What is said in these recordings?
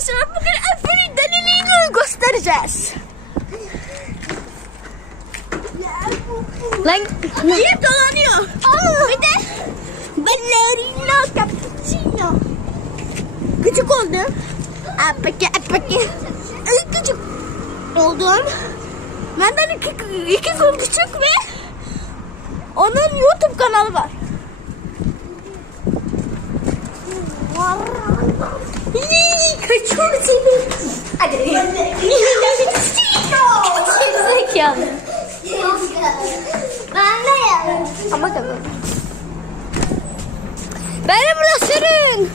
arkadaşlar bugün Efe'nin deliliğini göstereceğiz. Lan niye dolanıyor? Bir de ballerina cappuccino. Küçük oldum. Apaki apaki. Küçük oldum. Benden iki, iki gün küçük ve onun YouTube kanalı var. Kaçıyor seni. Hadi. Zekalı. Ben de ya. Ama tabii. Beni burada sürün.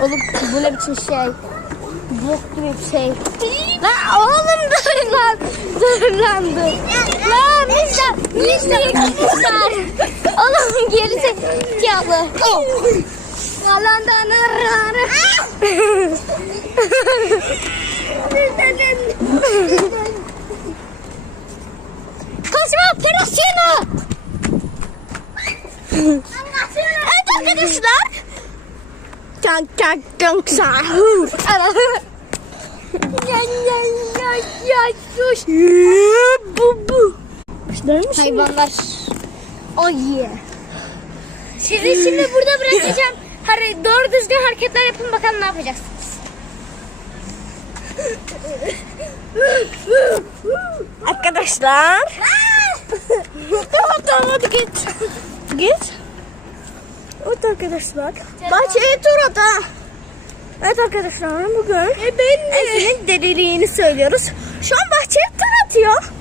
Oğlum bu ne biçim şey? Bok gibi bir şey. Lan oğlum dur lan. Dur lan dur. Lan Nisa. Nisa'yı gitmişler. Zekalı. Yalandan arar. Kaçma operasyonu. evet arkadaşlar. Ya ya ya sus. Bu bu. Hayvanlar. Oh yeah. Sizi şimdi burada bırakacağım. Hadi doğru düzgün hareketler yapın bakalım ne yapacaksınız. Arkadaşlar. tamam tamam hadi git. Git. Evet arkadaşlar. Bahçeye tur at ha. Evet arkadaşlar bugün Efe'nin deliliğini söylüyoruz. Şu an bahçeye tur atıyor.